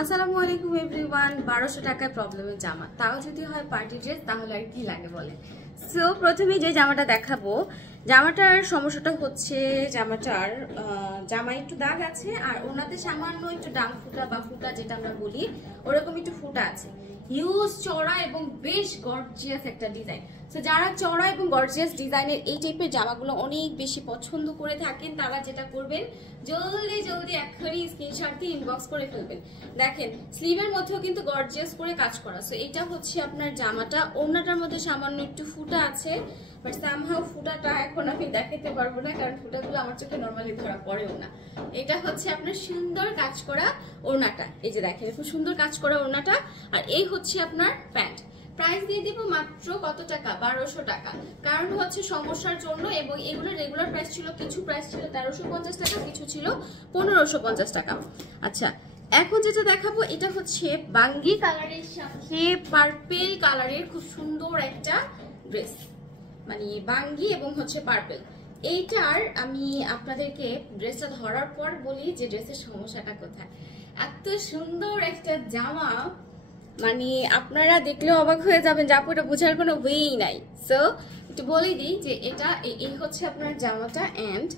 আসসালামু আলাইকুম এভরিওয়ান। 1200 টাকায় প্রবলেমের জামা, তাও যদি হয় পার্টি ড্রেস, তাহলে আর কি লাগে বলে। সো প্রথমে যে জামাটা দেখাবো, জামাটার সমস্যাটা হচ্ছে জামায় একটু দাগ আছে, আর ওনাতে সামান্য একটু ডাং ফুটা বা ফুটা যেটা আমরা বলি, ওরকম একটু ফুটা আছে। হিউজ চড়া এবং বেশ গর্জিয়াস একটা ডিজাইন। তো যারা চড়া এবং গর্জিয়াস ডিজাইনের এই টাইপের জামাগুলো অনেক বেশি পছন্দ করে থাকেন, তারা যেটা করবেন, জলদি জলদি এক্ষুনি স্ক্রিনশট দিয়ে ইনবক্স করে ফেলবেন। দেখেন স্লিভের মধ্যেও কিন্তু গর্জিয়াস করে কাজ করা। সো এটা হচ্ছে আপনার জামাটা। ওড়নাটার মধ্যে সামান্য একটু ফুটা আছে, বাট সামহাউ ফুটাটা এখন আমি দেখাতে পারবো না, কারণ ফুটাগুলো আমার চোখে নর্মালি ধরা পড়েও না। এটা হচ্ছে আপনার সুন্দর কাজ করা ওড়নাটা। এই যে দেখেন খুব সুন্দর কাজ করা ওড়নাটা। আর এই হচ্ছে আপনার প্যান্ট। প্রাইস দিয়ে দিব মাত্র কত টাকা? 1200 টাকা। কারণ হচ্ছে সমস্যার জন্য, এবং এগুলো রেগুলার প্রাইস ছিল, কিছু প্রাইস ছিল 1350 টাকা, কিছু ছিল 1550 টাকা। আচ্ছা, এখন যেটা দেখাবো এটা হচ্ছে বাঙ্গি কালারের সাথে পার্পেল কালারের খুব সুন্দর একটা ড্রেস, মানে বাঙ্গি এবং হচ্ছে পার্পেল। এইটার আমি আপনাদেরকে ড্রেসটা ধরার পর বলি যে ড্রেসের সমস্যাটা কোথায়। এত সুন্দর একটা জামা, মানে আপনারা দেখলে অবাক হয়ে যাবেন, যে আপুটা বোঝার কোনো ওয়েই নাই। সো একটু বলে দিই যে এটা এই হচ্ছে আপনার জামাটা, এন্ড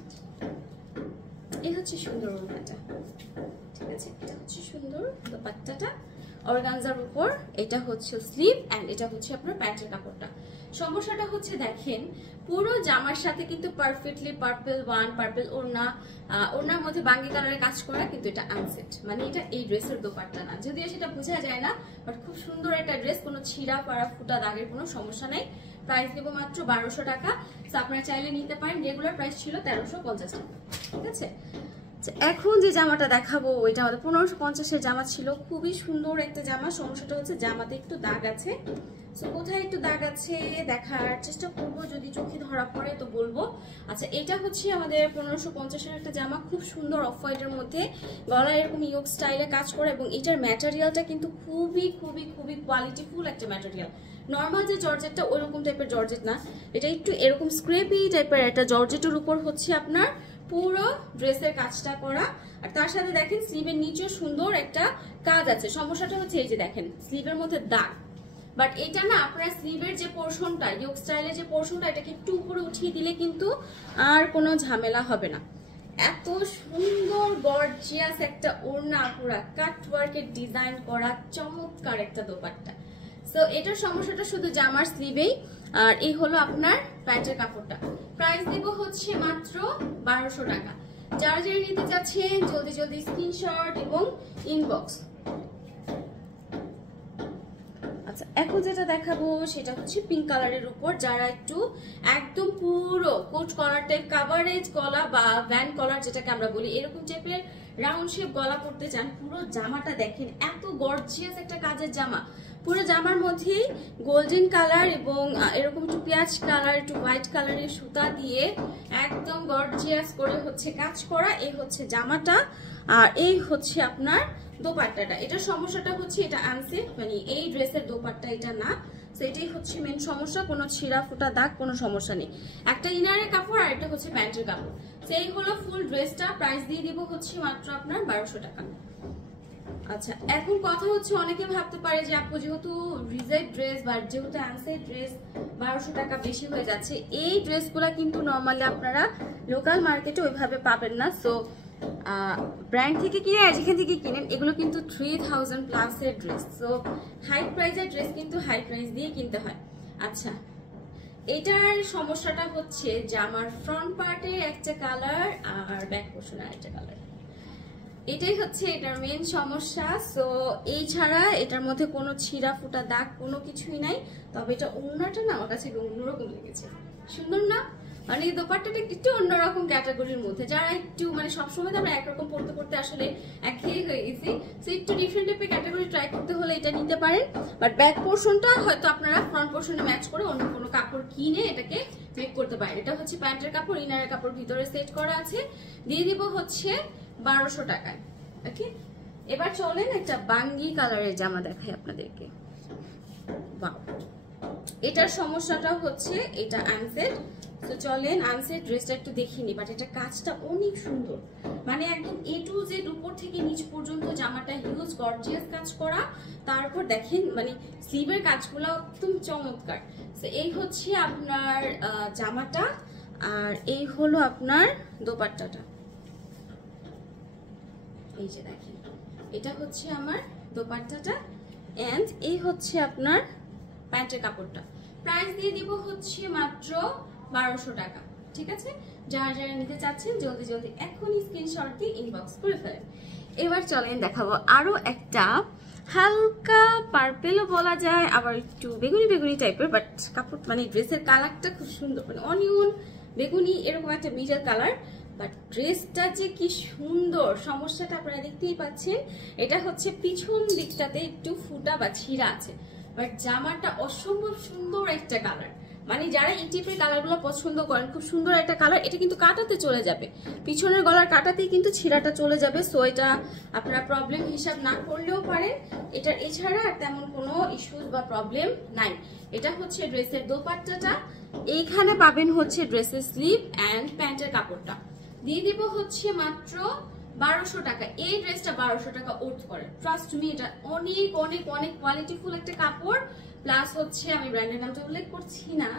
এই হচ্ছে সুন্দর ওড়নাটা। ঠিক আছে, এটা হচ্ছে সুন্দর দোপাট্টাটা অর্গানজার উপর, এটা হচ্ছে স্লিভ, এন্ড এটা হচ্ছে আপনার প্যান্টের কাপড়টা। সমস্যাটা হচ্ছে দেখেন পুরো জামার সাথে কিন্তু পারফেক্টলি পার্পল পার্পল ওড়নার মধ্যে বাঙ্গি কালারের কাজ করা, কিন্তু এটা আনসেট, মানে এটা এই ড্রেসের দোপাট্টা না। যদিও সেটা বোঝা যায় না, বাট খুব সুন্দর একটা ড্রেস, কোনো ছিঁড়া পাড়া ফুটা দাগের কোনো সমস্যা নেই। প্রাইস দেবো মাত্র 1200 টাকা। আপনারা চাইলে নিতে পারেন, রেগুলার প্রাইস ছিল 1350 টাকা। ঠিক আছে, এখন যে জামাটা দেখাবো ওইটা আমাদের 1550-এর জামা ছিল, খুবই সুন্দর একটা জামা। সমস্যাটা হচ্ছে জামাতে একটু দাগ আছে। সো কোথায় একটু দাগ আছে দেখার চেষ্টা করবো, যদি চোখে ধরা পড়ে তো বলবো। আচ্ছা, এটা হচ্ছে আমাদের 1550-এর একটা জামা, খুব সুন্দর অফ হোয়াইটের মধ্যে, গলায় এরকম ইয়োগ স্টাইলে কাজ করে, এবং এটার ম্যাটেরিয়ালটা কিন্তু খুবই খুবই খুবই কোয়ালিটিফুল একটা ম্যাটেরিয়াল। নর্মাল যে জর্জেটটা ওইরকম টাইপের জর্জেট না, এটা একটু এরকম স্ক্রেপি টাইপের একটা জর্জেটের উপর হচ্ছে আপনার পুরো ড্রেসের কাজটা করা। আর তার সাথে দেখেন স্লিভের নিচেও সুন্দর একটা কাজ আছে। সমস্যাটা হচ্ছে এই যে দেখেন স্লিভের মধ্যে দাগ, বাট এটা না আপনার স্লিভের যে পোর্শনটা, ইয়োগ স্টাইলের যে পোর্শনটা, এটাকে একটু উপরে উঠিয়ে দিলে কিন্তু আর কোনো ঝামেলা হবে না। এত সুন্দর গর্জিয়াস একটা ওড়না, পুরা কাট ওয়ার্কের ডিজাইন করা চমৎকার একটা দোপাট্টা। সো এটার সমস্যাটা শুধু জামার স্লিভেই। আর এই হলো আপনার প্যান্টের কাপড়টা। প্রাইস দিব হচ্ছে মাত্র 1200 টাকা। যারা যারা নিতে চাচ্ছেন জলদি জলদি স্ক্রিনশট এবং ইনবক্স। আচ্ছা, এখন যেটা দেখাবো সেটা হচ্ছে পিঙ্ক কালারের উপর, যারা একটু একদম পুরো কোট কলার টাইপ, কাভারেজ গলা বা ভ্যান কলার যেটাকে আমরা বলি, এরকম টাইপের রাউন্ড শেপ গলা করতে চান, পুরো জামাটা দেখেন এত গর্জিয়াস একটা কাজের জামা। পুরো জামার মধ্যে গোল্ডেন কালার এবং এরকম একটু পেঁয়াজ কালার, একটু হোয়াইট কালারের সুতা দিয়ে একদম গর্জিয়াস করে হচ্ছে কাজ করা। এই হচ্ছে জামাটা, আর এই হচ্ছে আপনার দোপাট্টাটা। এটার সমস্যাটা হচ্ছে এটা আনসেট, মানে এই ড্রেসের দোপাট্টা এটা না। তো এটাই হচ্ছে মেন সমস্যা, কোনো ছিঁড়া ফুটা দাগ কোনো সমস্যা নেই। একটা ইনারের কাপড় আর একটা হচ্ছে প্যান্টের কাপড়। তো এই হলো ফুল ড্রেসটা। প্রাইস দিয়ে দিব হচ্ছে মাত্র আপনার 1200 টাকা। আচ্ছা, এখন কথা হচ্ছে অনেকে ভাবতে পারে যে আপু যেহেতু রিজেক্ট ড্রেস বা যেহেতু আনসেট ড্রেস 1200 টাকা বেশি হয়ে যাচ্ছে। এই ড্রেসগুলা কিন্তু নর্মালি আপনারা লোকাল মার্কেটে ওইভাবে পাবেন না। সো ব্র্যান্ড থেকে কিনে আর যেখান থেকে কিনেন, এগুলো কিন্তু 3000 প্লাসের ড্রেস। সো হাই প্রাইসের ড্রেস কিন্তু হাই প্রাইস দিয়ে কিনতে হয়। আচ্ছা, এটার সমস্যাটা হচ্ছে যে আমার ফ্রন্ট পার্টের একটা কালার আর ব্যাক পোর্শনের একটা কালার, এটাই হচ্ছে এটার মেন সমস্যা। সো এই ছাড়া এটার মধ্যে কোনো ছিঁড়া ফুটা দাগ কোনো কিছুই নাই। তবে এটা ওড়নাটা না আমার কাছে অন্যরকম লেগেছে, সুন্দর না? মানে দোপাট্টাটা একটু অন্যরকম ক্যাটাগরির মধ্যে। যারা একটু মানে সবসময় তো আমরা একরকম পড়তে পড়তে আসলে একঘেয়ে হয়ে গেছি, সো একটু ডিফারেন্ট টাইপের ক্যাটাগরি ট্রাই করতে হলে এটা নিতে পারেন। বাট ব্যাক পোর্শনটা হয়তো আপনারা ফ্রন্ট পোর্শনে ম্যাচ করে অন্য কোনো কাপড় কিনে এটাকে মেক করতে পারেন। এটা হচ্ছে প্যান্টের কাপড়, ইনারের কাপড় ভিতরে সেট করা আছে। দিয়ে দিব হচ্ছে 1200 টাকায়। ওকে, এবার চলেন একটা বাঙ্গি কালারের জামা দেখাই আপনাদেরকে। বাহ, এটার সমস্যাটা হচ্ছে এটা আনসেট। তো চলেন আনসেট ড্রেসটা একটু দেখিনি, বাট এটা কাজটা অনেক সুন্দর, মানে একদম A to Z উপর থেকে নিচ পর্যন্ত জামাটা হিউজ গর্জিয়াস কাজ করা। তারপর দেখেন মানে স্লিভের কাজগুলো একদম চমৎকার। তো এই হচ্ছে আপনার জামাটা, আর এই হলো আপনার দোপাট্টাটা। এই যে দেখেন এটা হচ্ছে আমার দোপাট্টাটা, এন্ড এই হচ্ছে আপনার প্যান্টের কাপড়টা। প্রাইস দিয়ে দিব হচ্ছে মাত্র 1200 টাকা। ঠিক আছে, যারা যারা নিতে চাচ্ছেন জলদি জলদি এখনই স্ক্রিনশট দিয়ে ইনবক্স করে ফেলেন। এবার চলেন দেখাবো আরো একটা হালকা পার্পেলও বলা যায়, আবার একটু বেগুনি বেগুনি টাইপের, বাট কাপড় মানে ড্রেসের কালারটা খুব সুন্দর, মানে অনিয়ন বেগুনি এরকম একটা মিডল কালার, বাট ড্রেসটা যে কি সুন্দর। সমস্যাটা আপনারা দেখতেই পাচ্ছেন, এটা হচ্ছে পিছন দিকটাতে একটু ফুটা বা ছিঁড়া আছে, বাট জামাটা অসম্ভব সুন্দর একটা কালার। মানে যারা এই টাইপের কালারগুলো পছন্দ করেন, খুব সুন্দর একটা কালার। এটা কিন্তু কাটাতে চলে যাবে, পিছনের গলার কাটাতেই কিন্তু ছিঁড়াটা চলে যাবে। সো এটা আপনারা প্রবলেম হিসাব না করলেও পারেন, এটার এছাড়া আর তেমন কোনো ইস্যুস বা প্রবলেম নাই। এটা হচ্ছে ড্রেসের দোপাট্টাটা, এইখানে পাবেন হচ্ছে ড্রেসের স্লিভ অ্যান্ড প্যান্টের কাপড়টা। দিয়ে দিব হচ্ছে মাত্র 1200 টাকা। এই ড্রেসটা 1200 টাকা ওর্থ করে, ট্রাস্ট মি। এটা অনেক অনেক অনেক কোয়ালিটিফুল একটা কাপড়, প্লাস হচ্ছে আমি ব্র্যান্ডের নামটা উল্লেখ করছি না,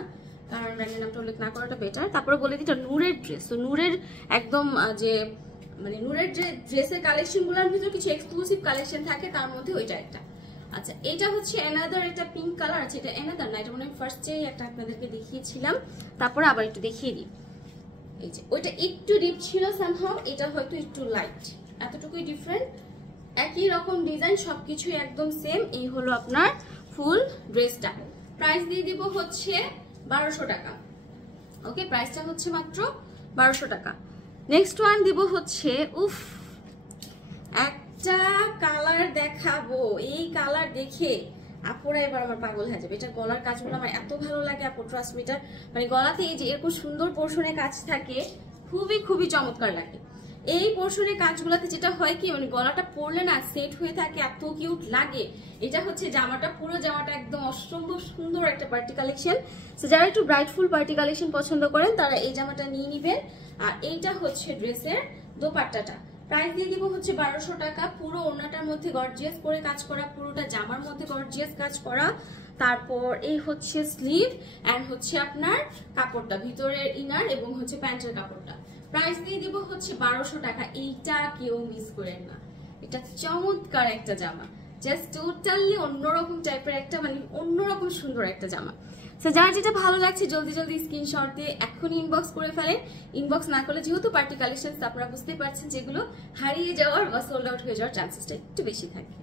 কারণ ব্র্যান্ডের নামটা উল্লেখ না করাটা বেটার। তারপরে বলে দিই এটা নূরের ড্রেস। তো নূরের একদম যে মানে নূরের ড্রেসের কালেকশনগুলোর ভিতরে কিছু এক্সক্লুসিভ কালেকশন থাকে, তার মধ্যে ওইটা একটা। আচ্ছা, এটা হচ্ছে অ্যানাদার একটা পিঙ্ক কালার আছে। এটা অ্যানাদার না, এটা মনে হয় ফার্স্টেই একটা আপনাদেরকে দেখিয়েছিলাম, তারপরে আবার একটু দেখিয়ে দিই। এই যে ওইটা একটু ডিপ ছিল সামহাউ, এটা হয়তো একটু লাইট, এতটুকুই ডিফারেন্ট। একই রকম ডিজাইন, সবকিছুই একদম সেম। এই হলো আপনার ফুল ড্রেসটা। প্রাইস দিয়ে দিব হচ্ছে 1200 টাকা। ওকে, প্রাইসটা হচ্ছে মাত্র 1200 টাকা। নেক্সট ওয়ান দিব হচ্ছে উফ, একটা কালার দেখাবো। এই কালার দেখে আপুরা এবার আমার পাগল হয়ে যাবে। এটা গলার কাজগুলো আমার এত ভালো লাগে আপু, ট্রাস্ট মি। মানে গলাতে এই যে এরকম সুন্দর পোর্শনে কাজ থাকে, খুবই খুবই চমৎকার লাগে। এই পোর্শনের কাজগুলোতে যেটা হয় কি, মানে গলাটা পরলে না সেট হয়ে থাকে, এত কিউট লাগে। এটা হচ্ছে জামাটা, পুরো জামাটা একদম অসম্ভব সুন্দর একটা পার্টি কালেকশন। তো যারা একটু ব্রাইটফুল পার্টি কালেকশন পছন্দ করেন তারা এই জামাটা নিয়ে নিবেন। আর এইটা হচ্ছে ড্রেসের দোপাট্টাটা। প্রাইস দিয়ে দিব হচ্ছে 1200 টাকা। পুরো ওড়নাটার মধ্যে গর্জিয়াস করে কাজ করা, পুরোটা জামার মধ্যে গর্জিয়াস কাজ করা। তারপর এই হচ্ছে স্লিভ এন্ড হচ্ছে আপনার কাপড়টা, ভিতরের ইনার এবং হচ্ছে প্যান্টের কাপড়টা। প্রাইস দিয়ে দিব হচ্ছে 1200 টাকা। এইটা কেউ মিস করেন না, এটা চমৎকার একটা জামা, জাস্ট টোটালি অন্যরকম টাইপের একটা, মানে অন্যরকম সুন্দর একটা জামা। তো যার যেটা ভালো লাগছে জলদি জলদি স্ক্রিনশট দিয়ে এখনই ইনবক্স করে ফেলেন। ইনবক্স না করলে যেহেতু পার্টি কালেকশন, আপনারা বুঝতেই পারছেন যেগুলো হারিয়ে যাওয়ার বা সোল্ড আউট হয়ে যাওয়ার চান্সেসটা একটু বেশি থাকে।